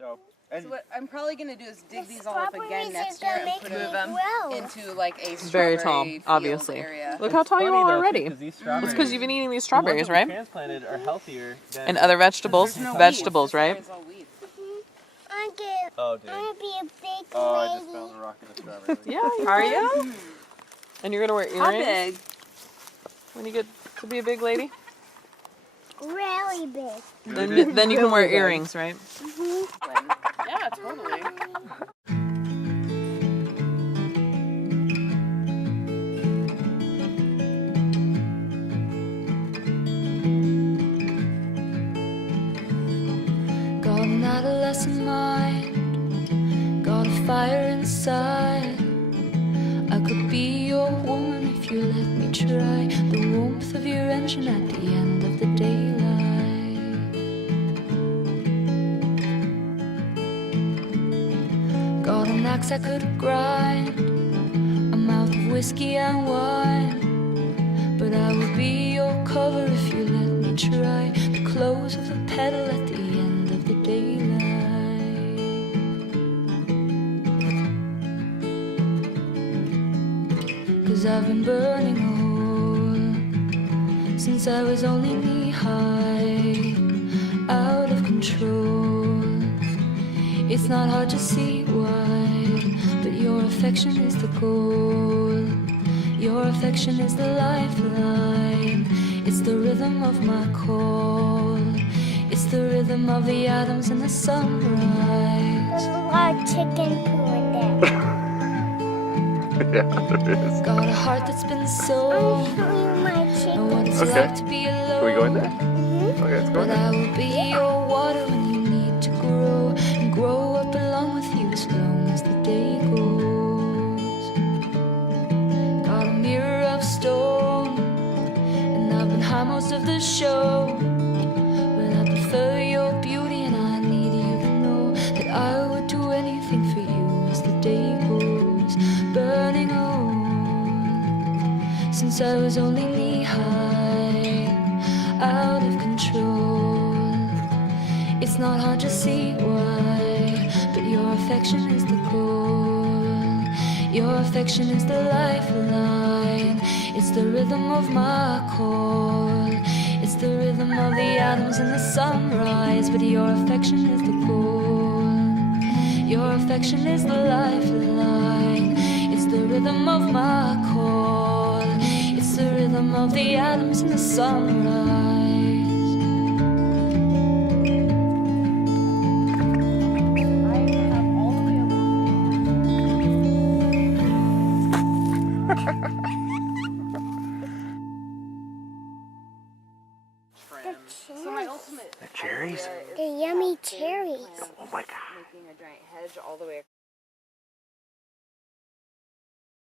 So what I'm probably going to do is dig these all up again next year and put them into like a Very tall, strawberry obviously. field area. Look how tall you are already. It's because you've been eating these strawberries, right? Transplanted are healthier than And other vegetables. There's no Vegetables, weeds. right? It's all weeds. Oh, dude. I want to be a big Oh, I lady. just found the rock in the strawberry. Yeah. Are you? And you're gonna wear How earrings big? when you get to be a big lady. Really big. Then you can wear earrings, right? Yeah, totally. Got an adolescent mind, got a fire inside. I could be your woman if you let me try. The warmth of your engine at the end of the daylight. Got an axe I could grind, a mouth of whiskey and wine. But I would be your cover if you let me try. The close of the pedal at the end of the daylight. 'Cause I've been burning a hole since I was only knee-high, out of control. It's not hard to see why, but your affection is the goal. Your affection is the lifeline. It's the rhythm of my call. It's the rhythm of the atoms in the sunrise. There's a lot of chicken poo in there. Yeah, there is. Got a heart that's been I'm sold. showing my Know chicken. what it's Okay. like to be alone. Can we go in there? Okay, let's go in But there. I will be your water when you need to grow, and grow up along with you as long as the day goes. Got a mirror of stone, and I've been high most of the show. But I prefer your beauty, and I need you to know that I would do anything for you as the day goes. Burning on since I was only knee-high, out of control. It's not hard to see why, but your affection is the goal. Your affection is the lifeline. It's the rhythm of my call. It's the rhythm of the atoms in the sunrise. But your affection is the goal. Your affection is the lifeline. It's the rhythm of my call. It's the rhythm of the atoms in the sunrise. So my ultimate The cherries? The yummy cherries. Oh my god. making a giant hedge all the way